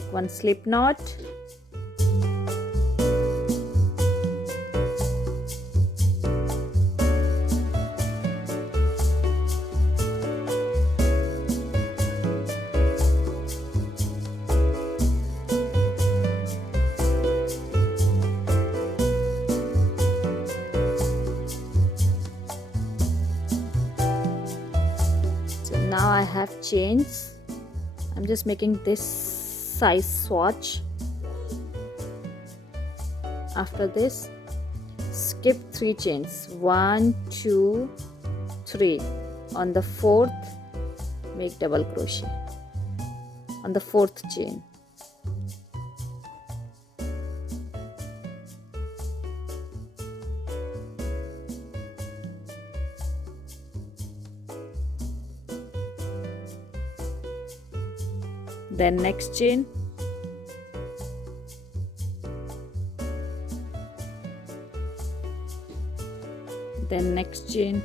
make one slip knot. Now I have chains. I'm just making this size swatch. After this, skip 3 chains. 1, 2, 3. On the 4th, make double crochet. On the 4th chain. Then next chain, then next chain.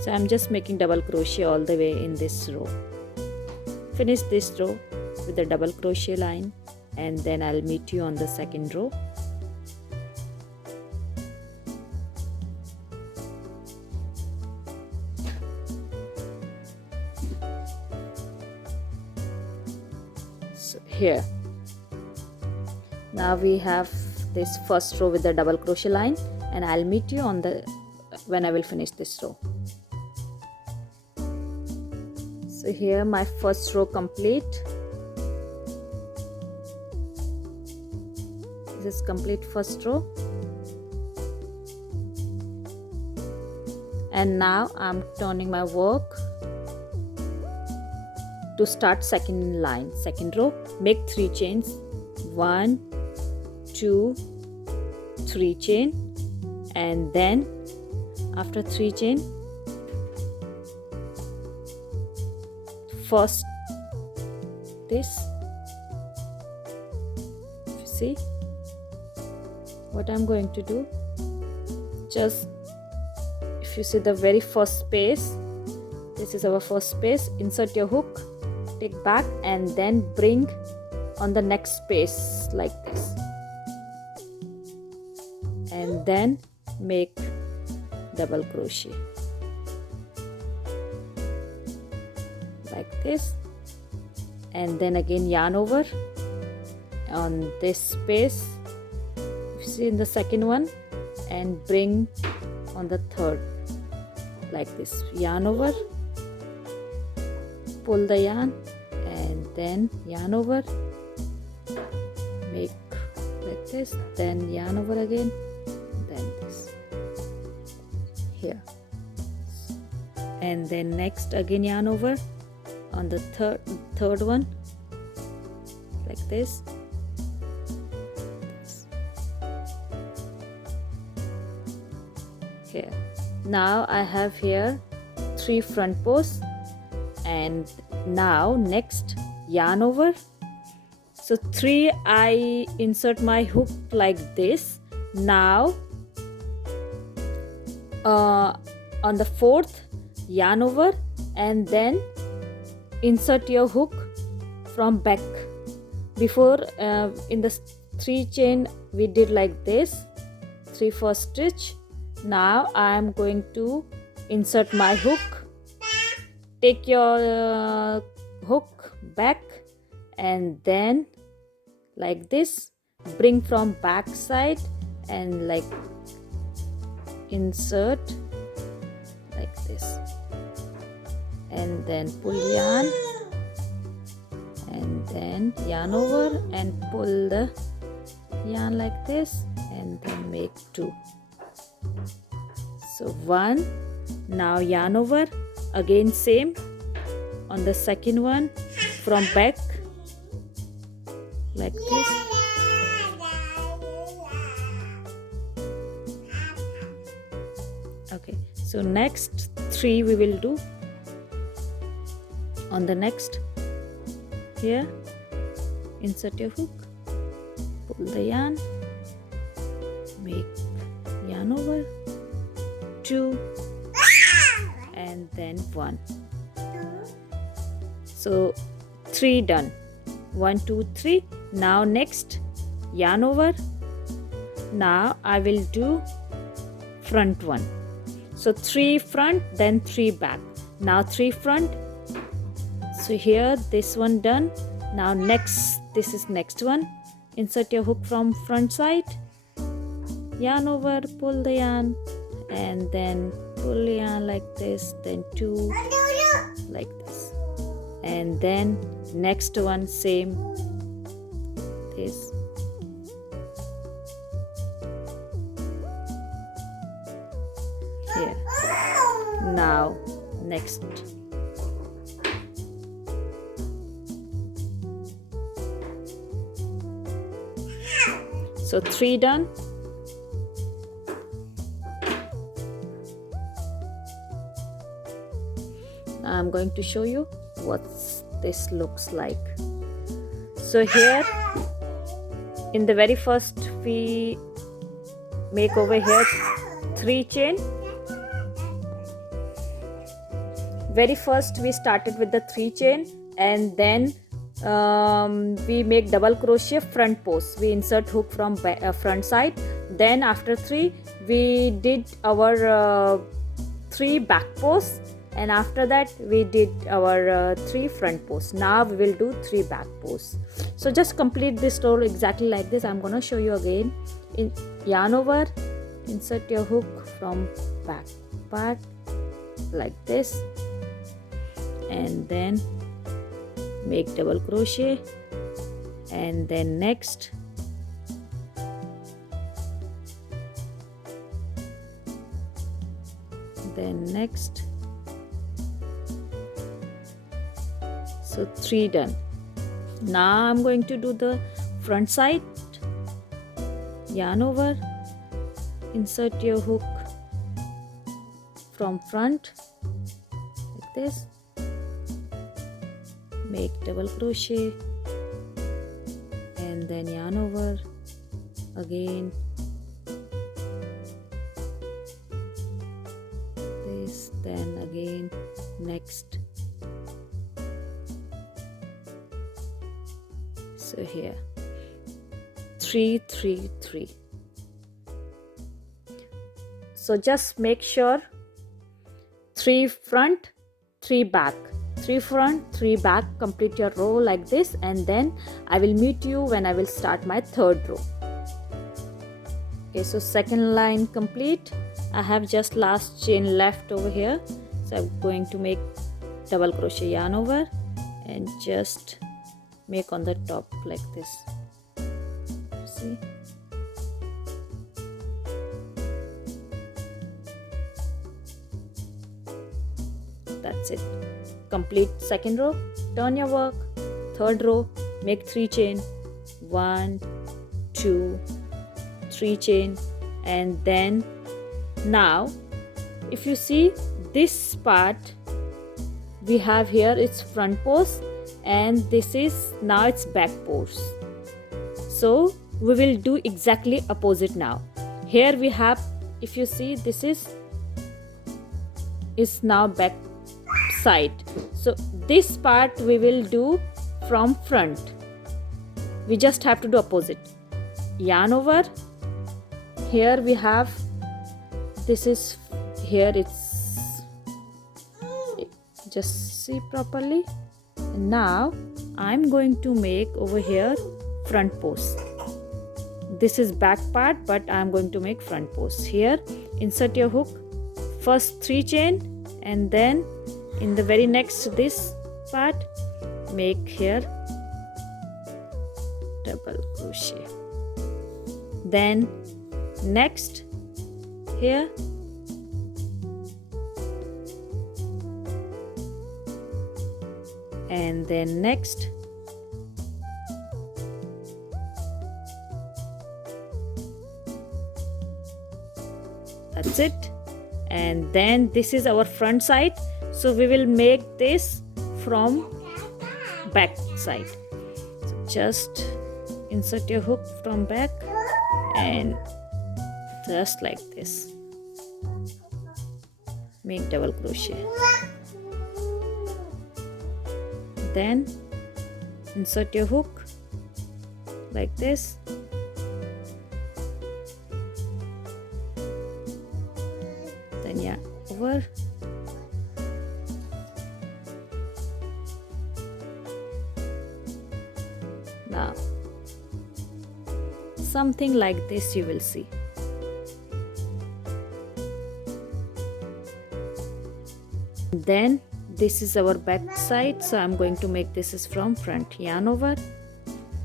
So I'm just making double crochet all the way in this row. Finish this row with the double crochet line, and then I'll meet you on the second row. So here, now we have this first row with the double crochet line, and I'll meet you on the when I will finish this row. So here my first row complete. This is complete first row, and now I'm turning my work to start second line. Second row, make 3 chains. 1, 2, 3 chain, and then after 3 chain, first this. See what I'm going to do? Just if you see the very first space, this is our first space. Insert your hook, take back, and then bring on the next space like this, and then make double crochet like this, and then again yarn over on this space, you see in the second one, and bring on the third like this. Yarn over, pull the yarn, and then yarn over, make like this, then yarn over again, then this here, and then next again yarn over on the third one like this. Here now I have here 3 front posts, and now next yarn over. So 3, I insert my hook like this. Now on the 4th, yarn over, and then insert your hook from back. Before in the 3 chain we did like this, 3 first stitch. Now I am going to insert my hook. Take your hook back, and then like this, bring from back side, and like insert like this, and then pull yarn, and then yarn over and pull the yarn like this, and then make 2. So 1, now yarn over, again same on the second one from back like this. Okay, so next 3 we will do on the next. Here insert your hook, pull the yarn, make yarn over, 2, and then 1. So 3 done. 1 2 3. Now next yarn over. Now I will do front one. So 3 front, then 3 back. Now 3 front. So here this one done. Now next, this is next one. Insert your hook from front side, yarn over, pull the yarn, and then pull the yarn like this, then 2 like this, and then next one same, this. Here. Now next. So 3 done. Now I'm going to show you what this looks like. So here in the very first we make over here 3 chain. Very first we started with the 3 chain, and then we make double crochet front post. We insert hook from front side. Then after 3 we did our 3 back posts, and after that we did our 3 front posts. Now we will do 3 back posts. So just complete this row exactly like this. I'm gonna show you again. In yarn over, insert your hook from back part like this, and then make double crochet, and then next so 3 done. Now I'm going to do the front side. Yarn over, insert your hook from front like this, make double crochet, and then yarn over again, this, then again next. So here 3 3 3. So just make sure 3 front 3 back, 3 front 3 back. Complete your row like this, and then I will meet you when I will start my third row. Okay, so second line complete. I have just last chain left over here, so I'm going to make double crochet, yarn over, and just make on the top like this. See, that's it. Complete second row. Turn your work. Third row, make 3 chain, 1 2 3 chain, and then now if you see this part we have here, it's front post, and this is now it's back post. So we will do exactly opposite now. Here we have, if you see, this is now back side. So this part we will do from front. We just have to do opposite. Yarn over. Here we have, this is here, it's just see properly. And now I'm going to make over here front post. This is back part, but I'm going to make front post. Here insert your hook, first 3 chain, and then in the very next this part make here double crochet. Then next here and then next that's it. And then this is our front side, so we will make this from back side. So just insert your hook from back and just like this make double crochet, then insert your hook like this. Then yarn over. Now something like this you will see. Then this is our back side, so I'm going to make this is from front. Yarn over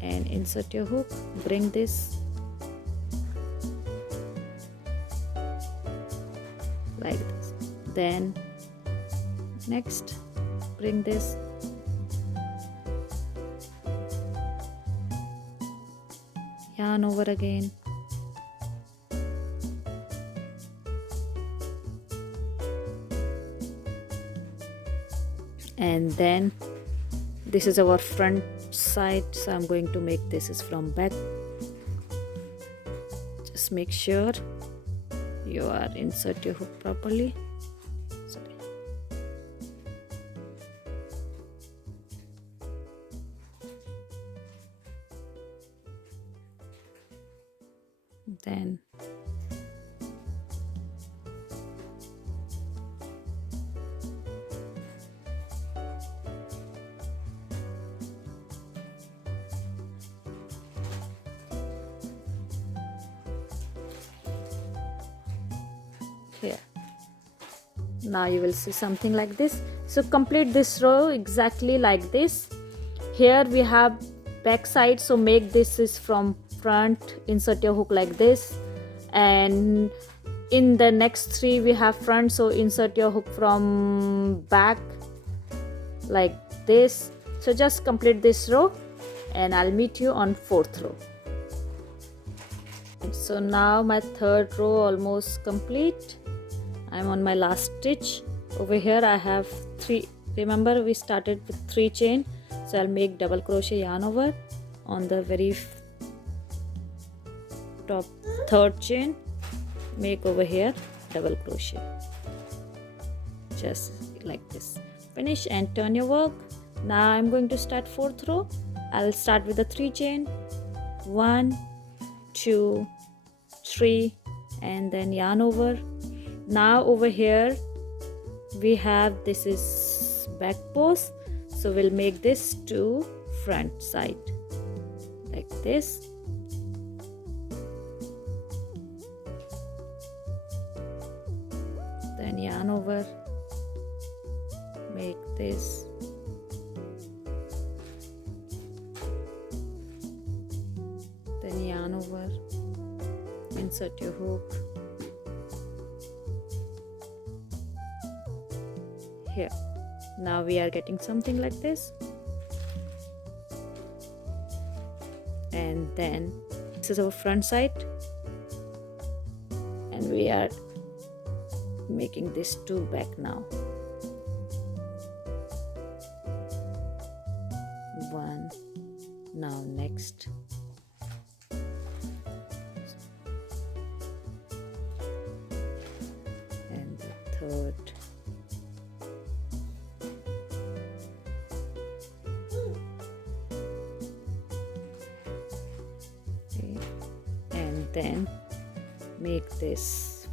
and insert your hook, bring this like this. Then next bring this, yarn over again, and then this is our front side, so I'm going to make this is from back. Just make sure you are insert your hook properly. Sorry. Then here. Now you will see something like this. So complete this row exactly like this. Here we have back side, so make this is from front, insert your hook like this, and in the next three we have front, so insert your hook from back like this. So just complete this row and I'll meet you on fourth row. So now my third row almost complete. I'm on my last stitch. Over here I have 3, remember we started with 3 chain, so I'll make double crochet yarn over on the very top third chain, make over here double crochet just like this. Finish and turn your work. Now I'm going to start fourth row. I'll start with the 3 chain, 1 2 3, and then yarn over. Now over here we have, this is back post, so we'll make this to front side like this. Then yarn over, make this, then yarn over, insert your hook here. Now we are getting something like this, and then this is our front side, and we are making this to back now. 1, now next, and the third, okay. And then make this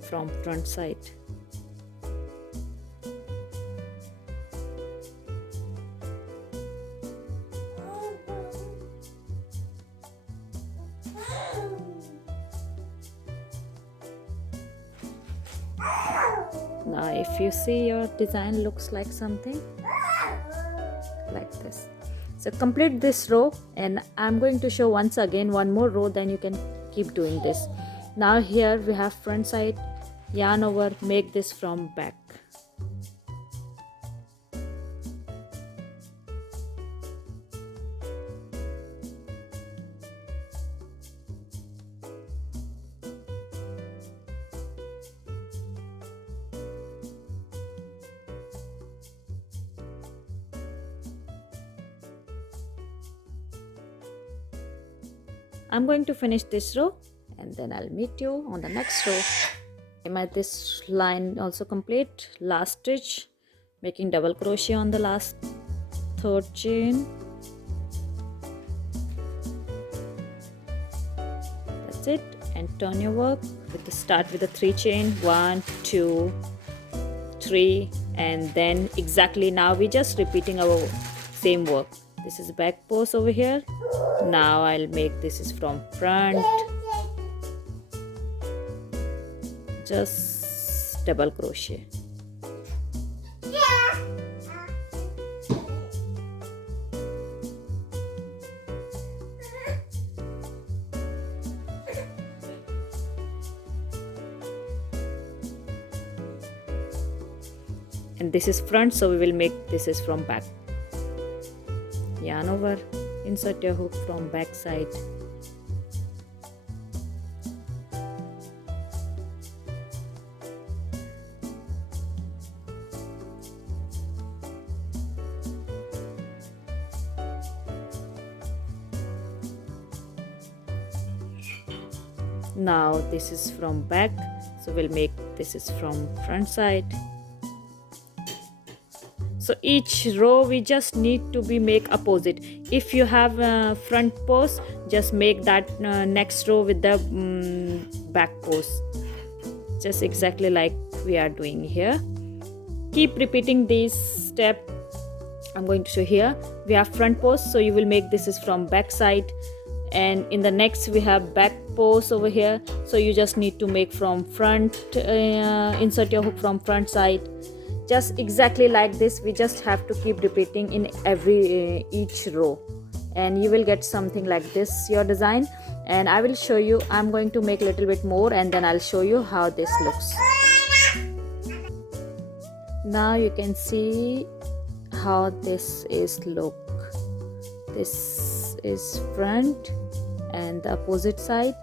from front side. Now if you see, your design looks like something like this. So complete this row, and I'm going to show once again one more row, then you can keep doing this. Now here we have front side, yarn over, make this from back. I'm going to finish this row and then I'll meet you on the next row. This line also complete. Last stitch, making double crochet on the last third chain. That's it, and turn your work with the start with the 3 chain, 1 2 3, and then exactly now we're just repeating our same work. This is back post over here. Now I'll make this is from front, just double crochet. And this is front, so we will make this is from back. Yarn over, insert your hook from back side. Now this is from back, so we'll make this is from front side. So each row we just need to be make opposite. If you have a front post, just make that next row with the back post, just exactly like we are doing here. Keep repeating this step. I'm going to show here. We have front post, so you will make this is from back side, and in the next we have back post over here, so you just need to make from front, insert your hook from front side. Just exactly like this, we just have to keep repeating in every each row, and you will get something like this, your design. And I will show you, I'm going to make a little bit more and then I'll show you how this looks. Now you can see how this is look. This is front and the opposite side.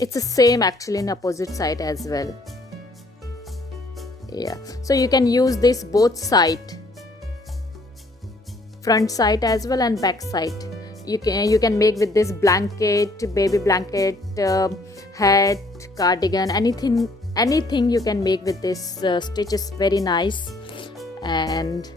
It's the same actually in opposite side as well. Yeah, so you can use this both side, front side as well and back side. You can make with this blanket, baby blanket, hat, cardigan, anything you can make with this stitch is very nice. And